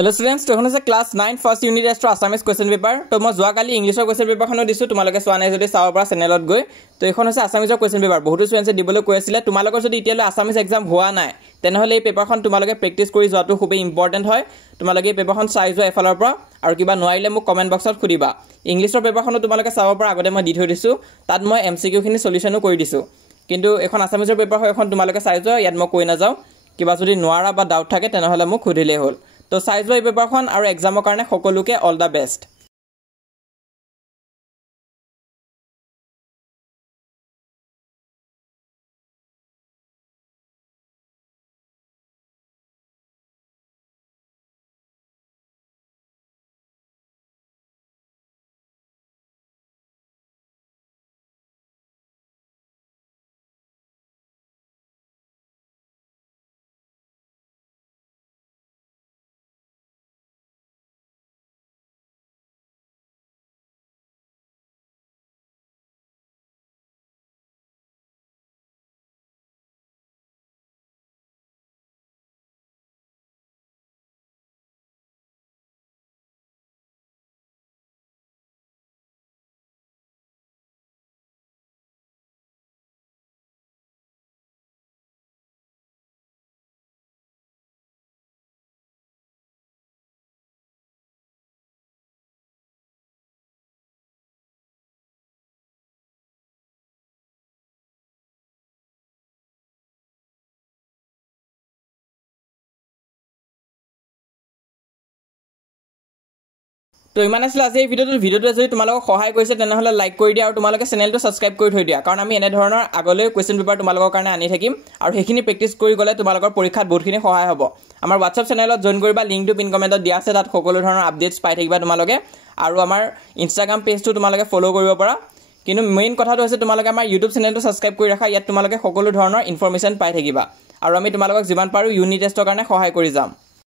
Hello students, to honest class 9 first unit test Assamese question paper. To mo joa kali English question paper khano disu tumaloke swa nai jodi saw para channelot goi. To ekhon hoise Assamese question paper. Bohutu students dibole koi asile tumalokor jodi itiale Assamese exam hoa nai. Tenhole ei paper khon tumaloke practice kori joatu khube important hoy. Tumaloke ei paper khon sai jo efalor para aru kiba noaile mu comment box ot khudiba. English paper khano tumaloke saw para agode moi di thoi disu. Tat moi MCQ khini solution kori disu. Kintu ekhon Assamese paper hoy ekhon tumaloke sai jo yat mo koi na jaw. Kiba jodi noara ba doubt thake tenhole mu khudile hol. तो size वाइ paper खन और examiner कारणे সকলোকে all the best तो ইমান আছিল আজি এই ভিডিওটো যদি তোমালোকক সহায় কৰিছে তেনেহলে লাইক কৰি দিয়া আৰু তোমালোকে চেনেলটো সাবস্ক্ৰাইব কৰি থৈ দিয়া কাৰণ আমি এনে ধৰণৰ আগলৈ কোৱেশ্চন পেপাৰ তোমালোকৰ কাৰণে আনি থাকিম আৰু হেখিনি প্ৰেক্টিস কৰি গলে তোমালোকৰ পৰীক্ষাত বহুতখিনি সহায় হ'ব আমাৰ WhatsApp চেনেলত জয়েন কৰিবা লিংকটো পিন কমেন্টত দিয়া আছে তাত সকলো ধৰণৰ আপডেটস পাই থাকিবা তোমালোকে আৰু আমাৰ Instagram পেজটো তোমালোকে ফলো কৰিব পাৰা কিন্তু মেইন কথাটো হৈছে তোমালোকে আমাৰ YouTube চেনেলটো সাবস্ক্ৰাইব কৰি ৰাখা ইয়াত তোমালোকে সকলো ধৰণৰ ইনফৰমেশন পাই থাকিবা আৰু আমি তোমালোকক যিমান পাৰো ইউনিট টেষ্টৰ কাৰণে সহায় কৰি যাম